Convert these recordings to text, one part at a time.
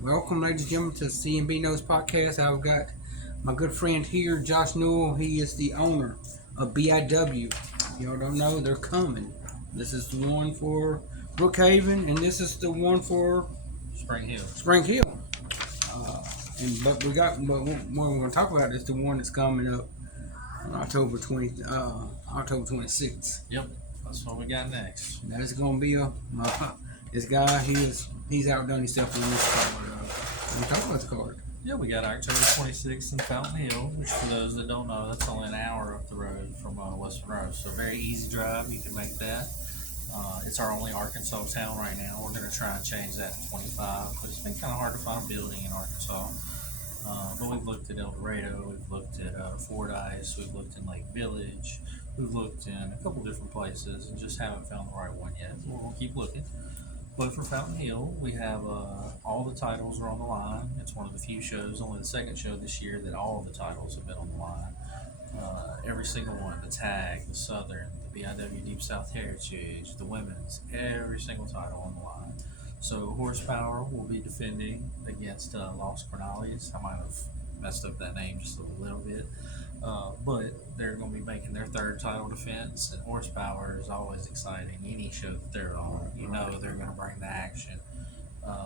Welcome, ladies and gentlemen, to the CNB Knows podcast. I've got my good friend here, Josh Newell. He is the owner of BIW. Y'all don't know, they're coming. This is the one for Brookhaven, and this is the one for Spring Hill. Spring Hill. Uh, but what we're going to talk about is the one that's coming up on October 26th. Yep, that's what we got next. That is going to be this guy. He's outdone himself on this card. We'll talk about the card. Yeah, we got October 26th in Fountain Hill, which for those that don't know, that's only an hour up the road from West Monroe. So very easy drive. You can make that. It's our only Arkansas town right now. We're going to try and change that to 25, but it's been kind of hard to find a building in Arkansas. But we've looked at El Dorado, we've looked at Fordyce, we've looked in Lake Village, we've looked in a couple different places and just haven't found the right one yet. We'll keep looking. But for Fountain Hill, we have all the titles are on the line. It's one of the few shows, only the second show this year, that all of the titles have been on the line. Every single one, the Tag, the Southern, the BIW Deep South Heritage, the Women's, every single title on the line. So Horsepower will be defending against Los Cornales. I might have messed up that name just a little bit. But they're going to be making their third title defense, and Horsepower is always exciting. Any show that they're on, you know they're going to bring the action.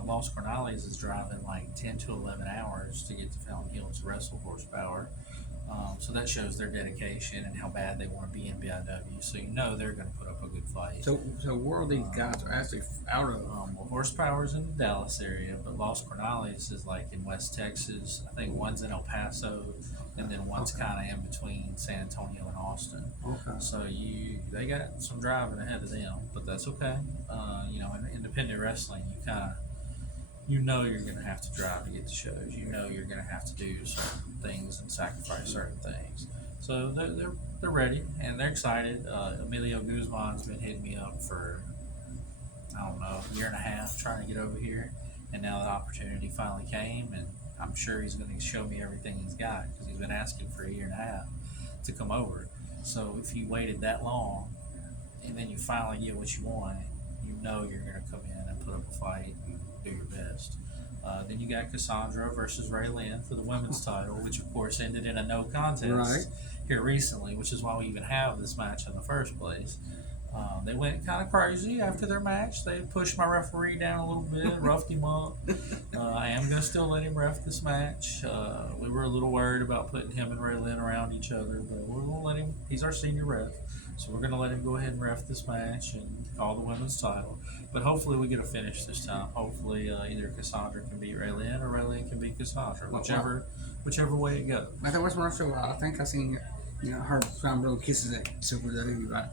Los Cornales is driving like 10 to 11 hours to get to Fountain Hill to wrestle Horsepower. So that shows their dedication and how bad they want to be in BIW. So you know they're going to put up a good fight. So where are these guys are actually out of? Well, Horsepower's in the Dallas area, but Los Cornales is like in West Texas. I think one's in El Paso, and then one's kind of in between San Antonio and Austin. Okay. So they got some driving ahead of them, but that's okay. In independent wrestling, you know you're going to have to drive to get to shows. You know you're going to have to do certain things and sacrifice certain things. So they're ready and they're excited. Emilio Guzman's been hitting me up for, I don't know, a year and a half trying to get over here, and now the opportunity finally came, and I'm sure he's going to show me everything he's got because he's been asking for a year and a half to come over. So if you waited that long and then you finally get what you want, you know you're going to come in and put up a fight and do your best. Then you got Cassandra versus Ray Lynn for the women's title, which of course ended in a no contest here recently, which is why we even have this match in the first place. They went kind of crazy after their match. They pushed my referee down a little bit, roughed him up. I am going to still let him ref this match. We were a little worried about putting him and Ray Lynn around each other, but we're going to let him. He's our senior ref. So we're going to let him go ahead and ref this match and call the women's title. But hopefully we get a finish this time. Hopefully either Cassandra can beat Ray Lynn or Ray Lynn can beat Cassandra, whichever way it goes. I thought I think I seen her trying to blow kisses at Super W. Like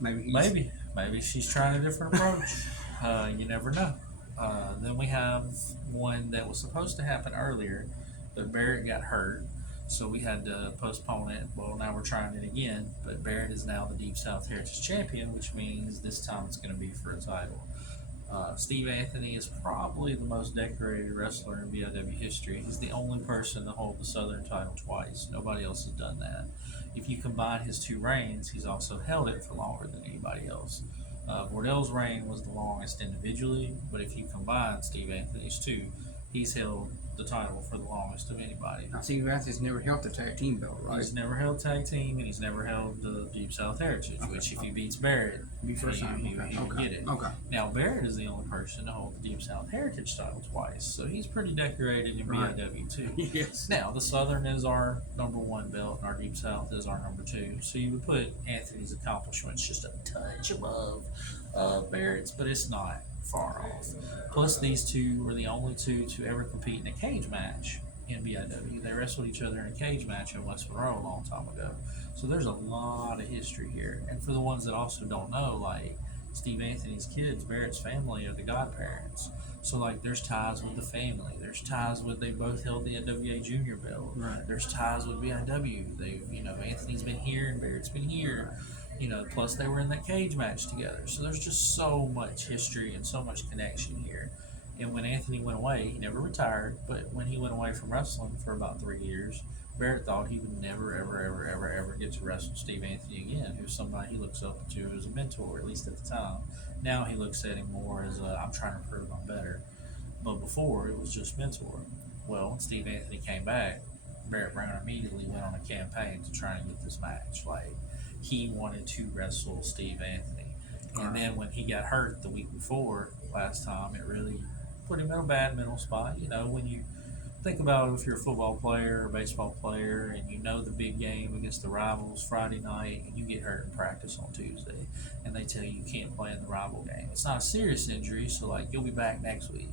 Maybe she's trying a different approach. You never know. Then we have one that was supposed to happen earlier, but Barrett got hurt. So we had to postpone it. Well, now we're trying it again, but Barrett is now the Deep South Heritage Champion, which means this time it's going to be for a title. Steve Anthony is probably the most decorated wrestler in BIW history. He's the only person to hold the Southern title twice. Nobody else has done that. If you combine his two reigns, he's also held it for longer than anybody else. Bordel's reign was the longest individually, but if you combine Steve Anthony's two, he's held the title for the longest of anybody. I see Anthony's never held the tag team belt, right? He's never held tag team, and he's never held the Deep South Heritage, which if he beats Barrett, he would get it. Okay. Now, Barrett is the only person to hold the Deep South Heritage title twice, so he's pretty decorated in BIW too. Yes. Now, the Southern is our number one belt, and our Deep South is our number two. So you would put Anthony's accomplishments just a touch above Barrett's, but it's not far off. Plus, these two were the only two to ever compete in a cage match in BIW. They wrestled each other in a cage match in West Monroe a long time ago. So there's a lot of history here. And for the ones that also don't know, like Steve Anthony's kids, Barrett's family are the godparents. So like there's ties with the family. There's ties with they both held the NWA junior belt. Right. There's ties with BIW. Anthony's been here and Barrett's been here. Plus they were in that cage match together. So there's just so much history and so much connection here. And when Anthony went away, he never retired, but when he went away from wrestling for about 3 years, Barrett thought he would never, ever, ever, ever, ever get to wrestle Steve Anthony again, who's somebody he looks up to as a mentor, at least at the time. Now he looks at him more as I'm trying to prove I'm better. but before it was just Mentor. Well, when Steve Anthony came back, Barrett Brown immediately went on a campaign to try and get this match. Like, he wanted to wrestle Steve Anthony. And then when he got hurt the week before last time, it really put him in a bad mental spot. You know, when you think about if you're a football player or baseball player and you know the big game against the rivals Friday night and you get hurt in practice on Tuesday and they tell you can't play in the rival game. It's not a serious injury, so like you'll be back next week.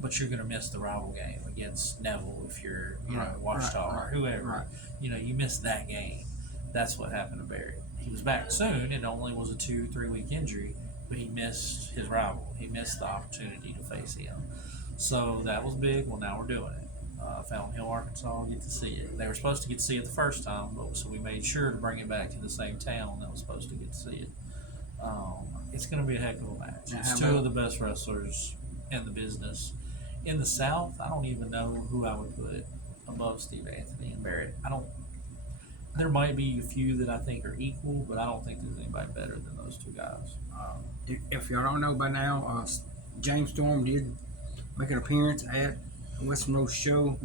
But you're going to miss the rival game against Neville if you're, Washita or whoever. Right. You know, you missed that game. That's what happened to Barrett. He was back soon. It only was a 2-3 week injury, but he missed his rival. He missed the opportunity to face him. So that was big. Well, now we're doing it. Fountain Hill, Arkansas, get to see it. They were supposed to get to see it the first time, but so we made sure to bring it back to the same town that was supposed to get to see it. It's going to be a heck of a match. It's two of the best wrestlers in the business. In the South, I don't even know who I would put above Steve Anthony and Barrett. There might be a few that I think are equal, but I don't think there's anybody better than those two guys. If y'all don't know by now, James Storm did make an appearance at West Monroe show.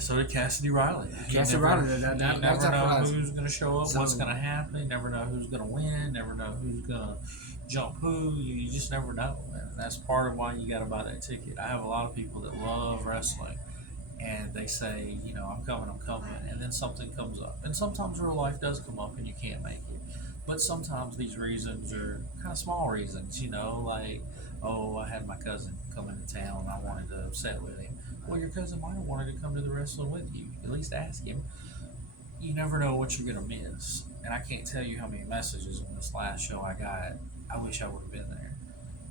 So did Cassidy Riley. Cassidy Riley. You never know who's going to show up, what's going to happen. You never know who's going to win. Never know who's going to jump who. You just never know. And that's part of why you got to buy that ticket. I have a lot of people that love wrestling, and they say, I'm coming. And then something comes up. And sometimes real life does come up and you can't make it. But sometimes these reasons are kind of small reasons, like, I had my cousin come into town and I wanted to sit with him. Well, your cousin might have wanted to come to the wrestling with you. At least ask him. You never know what you're going to miss. And I can't tell you how many messages on this last show I got. I wish I would have been there.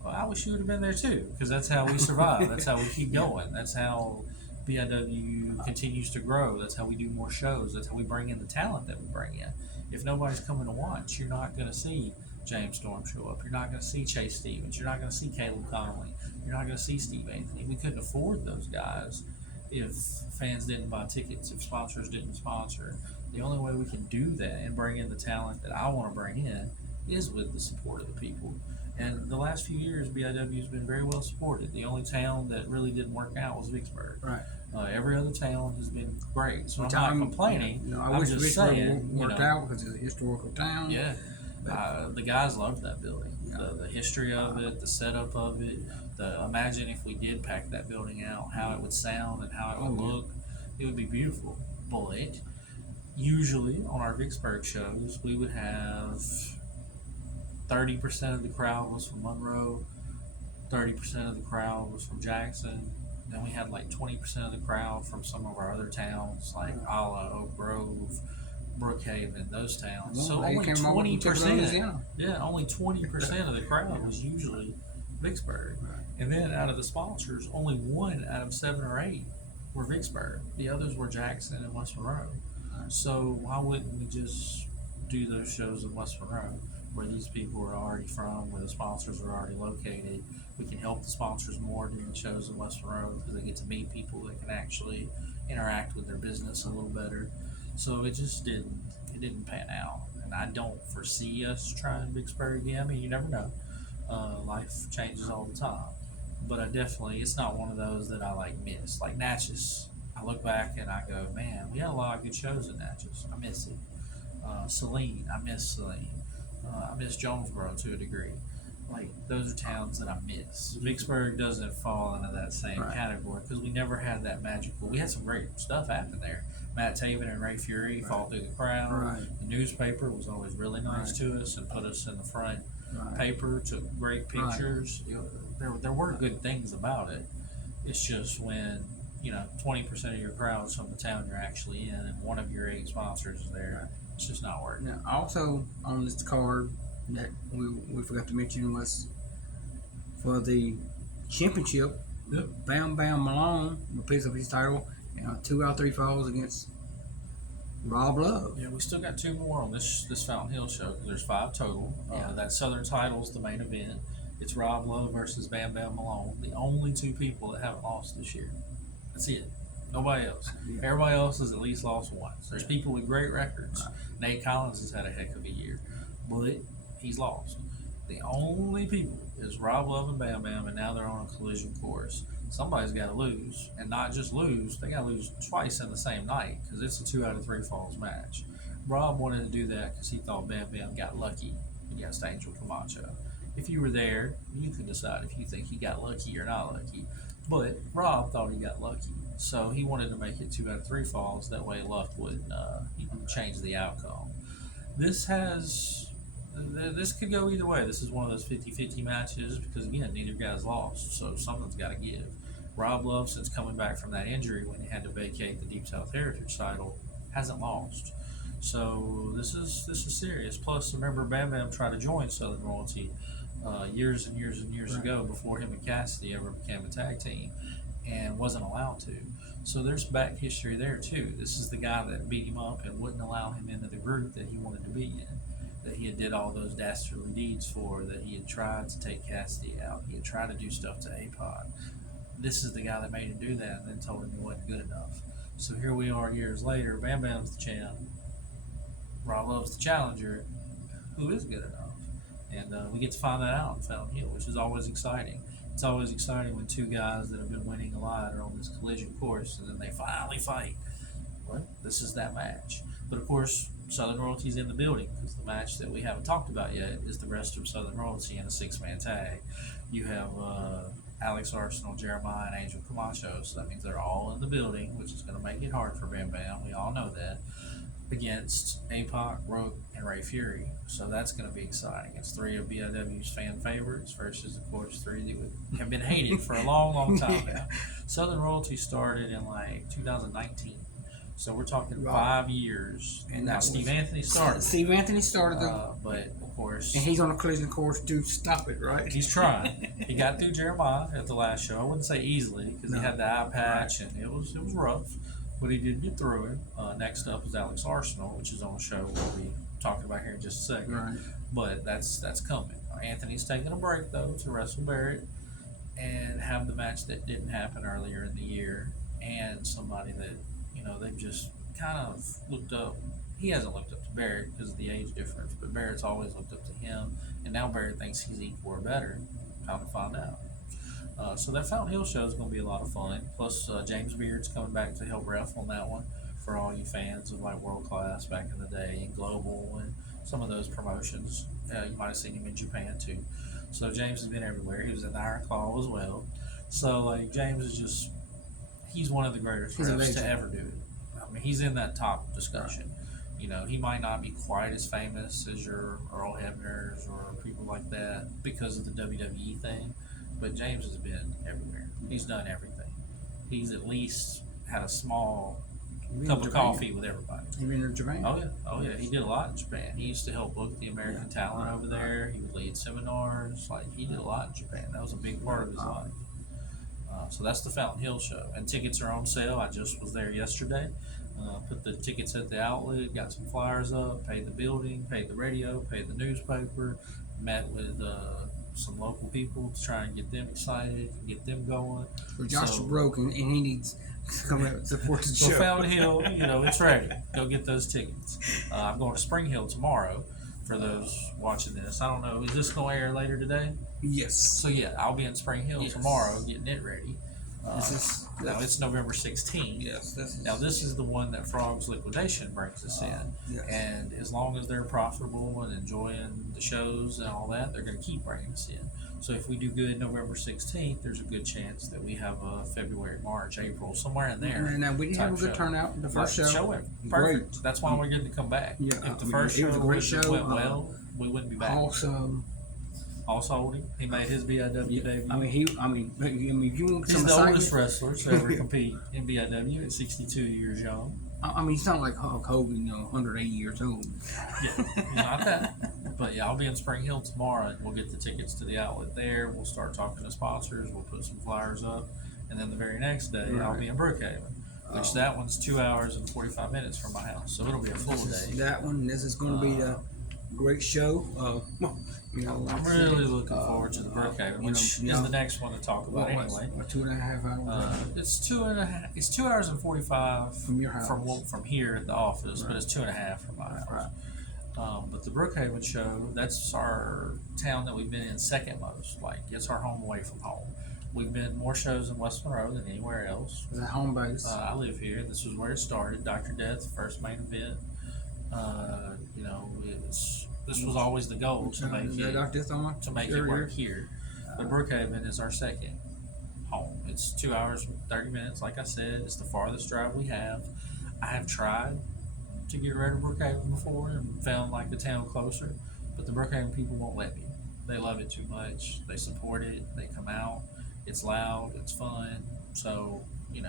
Well, I wish you would have been there too, because that's how we survive. That's how we keep going. That's how BIW continues to grow. That's how we do more shows. That's how we bring in the talent that we bring in. If nobody's coming to watch, you're not going to see James Storm show up. You're not going to see Chase Stevens. You're not going to see Caleb Connolly. You're not going to see Steve Anthony. We couldn't afford those guys if fans didn't buy tickets, if sponsors didn't sponsor. The only way we can do that and bring in the talent that I want to bring in is with the support of the people. And the last few years, BIW has been very well supported. The only town that really didn't work out was Vicksburg. Right. Every other town has been great. So I'm not complaining. I wish Vicksburg worked out because it's a historical town. Yeah. The guys loved that building. Yeah. The history of it, the setup of it. Imagine if we did pack that building out, how it would sound and how it would look. It would be beautiful. But usually on our Vicksburg shows, we would have 30% of the crowd was from Monroe, 30% of the crowd was from Jackson. Then we had like 20% of the crowd from some of our other towns like Alla, Oak Grove, Brookhaven, those towns. So only 20%. Yeah, only 20% of the crowd was usually Vicksburg. And then out of the sponsors, only 1 out of 7 or 8 were Vicksburg. The others were Jackson and West Monroe. So why wouldn't we just do those shows in West Monroe, where these people are already from, where the sponsors are already located? We can help the sponsors more doing shows in West Monroe because they get to meet people that can actually interact with their business a little better. So it just didn't pan out. And I don't foresee us trying Vicksburg again. I mean, you never know. Life changes all the time. But it's not one of those that I miss. Like Natchez, I look back and I go, man, we had a lot of good shows in Natchez. I miss it. Saline, I miss Saline. I miss Jonesboro to a degree. Those are towns that I miss. Vicksburg doesn't fall into that same category because we never had that magical. We had some great stuff happen there. Matt Taven and Ray Fury fought through the crowd. The newspaper was always really nice to us and put us in the front paper, took great pictures. There were good things about it. It's just when 20% of your crowd is from the town you're actually in, and one of your 8 sponsors is there. It's just not working. Now, also on this card that we forgot to mention was for the championship. Bam Bam Malone picks up his title. 2 out of 3 falls against Rob Love. Yeah, we still got 2 more on this Fountain Hill show because there's 5 total. That Southern title's the main event. It's Rob Love versus Bam Bam Malone. The only 2 people that haven't lost this year. That's it. Nobody else. Everybody else has at least lost once. There's people with great records. Nate Collins has had a heck of a year, but he's lost. The only people is Rob Love and Bam Bam, and now they're on a collision course. Somebody's got to lose, and not just lose, they got to lose twice in the same night because it's a 2 out of 3 falls match. Rob wanted to do that because he thought Bam Bam got lucky against Angel Camacho. If you were there, you can decide if you think he got lucky or not lucky. But Rob thought he got lucky, so he wanted to make it 2 out of 3 falls. That way, luck wouldn't change the outcome. This could go either way. This is one of those 50-50 matches because, again, neither guy's lost, so something's got to give. Rob Love, since coming back from that injury when he had to vacate the Deep South Heritage title, hasn't lost. So this is serious. Plus, remember, Bam Bam tried to join Southern Royalty years and years and years ago before him and Cassidy ever became a tag team and wasn't allowed to. So there's back history there, too. This is the guy that beat him up and wouldn't allow him into the group that he wanted to be in, that he had did all those dastardly deeds for, that he had tried to take Cassidy out. He had tried to do stuff to A-Pod. This is the guy that made him do that and then told him he wasn't good enough. So here we are years later. Bam Bam's the champ. Rob Love's the challenger. Who is good enough? And we get to find that out in Fountain Hill, which is always exciting. It's always exciting when two guys that have been winning a lot are on this collision course and then they finally fight. Well, this is that match. But of course, Southern Royalty's in the building because the match that we haven't talked about yet is the rest of Southern Royalty in a 6-man tag. You have Alex Arsenal, Jeremiah, and Angel Camacho, so that means they're all in the building, which is going to make it hard for Bam Bam. We all know that. Against APOC, Rogue, and Ray Fury. So that's going to be exciting. It's 3 of BIW's fan favorites versus, of course, 3 that have been hated for a long, long time now. Southern Royalty started in like 2019. So we're talking 5 years. And now Steve Anthony started. Steve Anthony started but of course. And he's on a collision course to stop it, right? He's trying. He got through Jeremiah at the last show. I wouldn't say easily because he had the eye patch and it was rough. But he did get through it. Next up is Alex Arsenal, which is on a show we'll be talking about here in just a second. Right. But that's coming. Anthony's taking a break, though, to wrestle Barrett and have the match that didn't happen earlier in the year and somebody that, they've just kind of looked up. He hasn't looked up to Barrett because of the age difference, but Barrett's always looked up to him, and now Barrett thinks he's equal or better. Time to find out. So that Fountain Hill show is going to be a lot of fun. Plus, James Beard's coming back to help ref on that one for all you fans of like World Class back in the day and Global and some of those promotions. You might have seen him in Japan too. So James has been everywhere. He was in the Iron Claw as well. So like James is he's one of the greatest refs to ever do it. I mean, he's in that top discussion. He might not be quite as famous as your Earl Hebners or people like that because of the WWE thing. But James has been everywhere. He's done everything. He's at least had a small cup of coffee with everybody. He been in Japan? Oh yeah. He did a lot in Japan. He used to help book the American talent over there. He would lead seminars. Like he did a lot in Japan. That was a big part of his life. So that's the Fountain Hill show, and tickets are on sale. I just was there yesterday. Put the tickets at the outlet. Got some flyers up. Paid the building. Paid the radio. Paid the newspaper. Met with some local people to try and get them excited and get them going. Well, Josh is broken and he needs to come out and support the show. So Fountain Hill, it's ready. Go get those tickets. I'm going to Spring Hill tomorrow for those watching this. I don't know, is this going to air later today? Yes. So yeah, I'll be in Spring Hill tomorrow getting it ready. Now it's November 16th. Yes. This is the one that Frogs Liquidation brings us in. Yes. And as long as they're profitable and enjoying the shows and all that, they're going to keep bringing us in. So if we do good November 16th, there's a good chance that we have a February, March, April, somewhere in there. Now we didn't have a good turnout in the first show. Perfect. Great. That's why we're getting to come back. Yeah, if the first show was a great show. Went well, we wouldn't be back. Awesome. Also holding. He made his BIW debut. I mean, if you want he's the oldest wrestler to ever compete in BIW at 62 years young. I mean, he's not like Hulk Hogan, 180 years old. Yeah, not that. But yeah, I'll be in Spring Hill tomorrow, and we'll get the tickets to the outlet there. We'll start talking to sponsors. We'll put some flyers up, and then the very next day, I'll be in Brookhaven, which that one's 2 hours and 45 minutes from my house, so it'll be a full day. This is going to be a great show. I'm really looking forward to the Brookhaven, which is the next one to talk about anyway. 2.5 hours. It's 2.5. It's 2 hours and 45 from your house. From here at the office, but it's 2.5 from my house. Right. But the Brookhaven show, that's our town that we've been in second most. Like, it's our home away from home. We've been more shows in West Monroe than anywhere else. Is that home base? I live here. This was where it started. Dr. Death, first main event. This was always the goal to make Is that it Dr. Death on to make it work here. But Brookhaven is our second home. It's 2 hours and 30 minutes. Like I said, it's the farthest drive we have. I have tried to get rid of Brookhaven before and found like a town closer, but the Brookhaven people won't let me. They love it too much. They support it. They come out. It's loud. It's fun. So we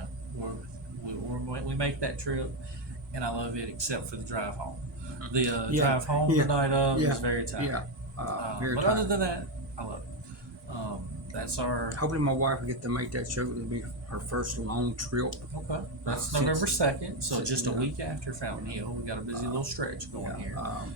make that trip, and I love it except for the drive home. The drive home the night of is very tiring. Yeah, But other than that, I love it. That's our Hopefully, my wife will get to make that show. It'll be her first long trip. okay. That's November 2nd, so just a week after Fountain Hill. We got a busy little stretch going here on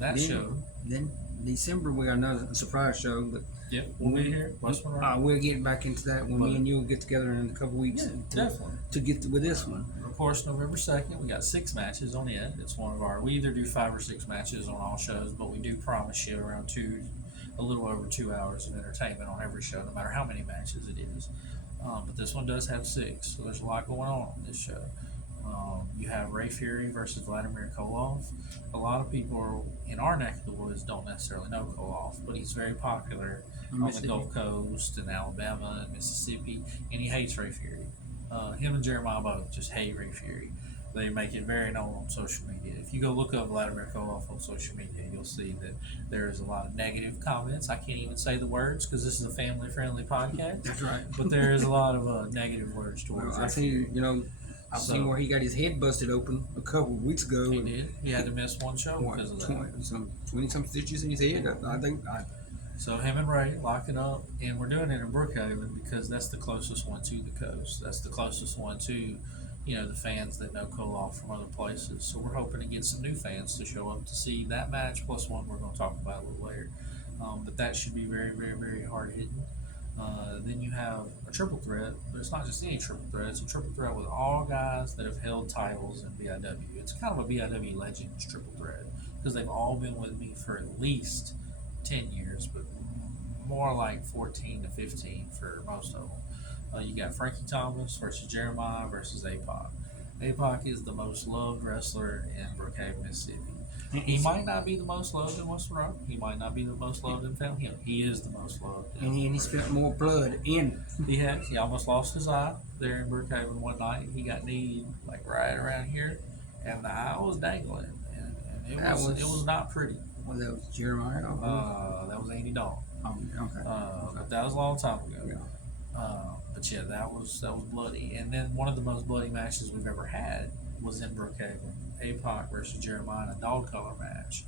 that show. Then December we got another surprise show, but Yep, we'll be here. West Monroe. we'll get back into that when me and you will get together in a couple weeks Definitely. to get with this one. Of course, November 2nd, we got 6 matches on it. It's one of our, we either do 5 or 6 matches on all shows, but we do promise you around a little over 2 hours of entertainment on every show, no matter how many matches it is. But this one does have 6, so there's a lot going on this show. You have Ray Fury versus Vladimir Koloff. A lot of people in our neck of the woods don't necessarily know Koloff, but he's very popular on the Gulf Coast and Alabama and Mississippi, and he hates Ray Fury. Him and Jeremiah both just hate Ray Fury. They make it very known on social media. If you go look up Vladimir Koloff on social media, you'll see that there's a lot of negative comments. I can't even say the words because this is a family-friendly podcast. That's right. But there is a lot of negative words towards I Ray seen Fury. I've seen where he got his head busted open a couple of weeks ago. He did. He had to miss one show because of that. 20-some stitches in his head. I think. So him and Ray locking up, and we're doing it in Brookhaven because that's the closest one to the coast. That's the closest one to, the fans that know Koloff from other places. So we're hoping to get some new fans to show up to see that match, plus one we're going to talk about a little later. But that should be very, very, very hard hitting. Then you have a triple threat, but it's not just any triple threat. It's a triple threat with all guys that have held titles in BIW. It's kind of a BIW Legends triple threat because they've all been with me for at least 10 years, but more like 14 to 15 for most of them. You got Frankie Thomas versus Jeremiah versus APOC. APOC is the most loved wrestler in Brookhaven, Mississippi. He might not be the most loved in West Monroe. He might not be the most loved in Fountain Hill. He is the most loved. And he spent more blood in. He almost lost his eye there in Brookhaven one night. He got kneed like right around here, and the eye was dangling, and it was not pretty. Well, that was Jeremiah. That was Andy Dawn. Okay. But that was a long time ago. Yeah. But yeah, that was bloody. And then one of the most bloody matches we've ever had was in Brookhaven. APOC versus Jeremiah in a dog collar match.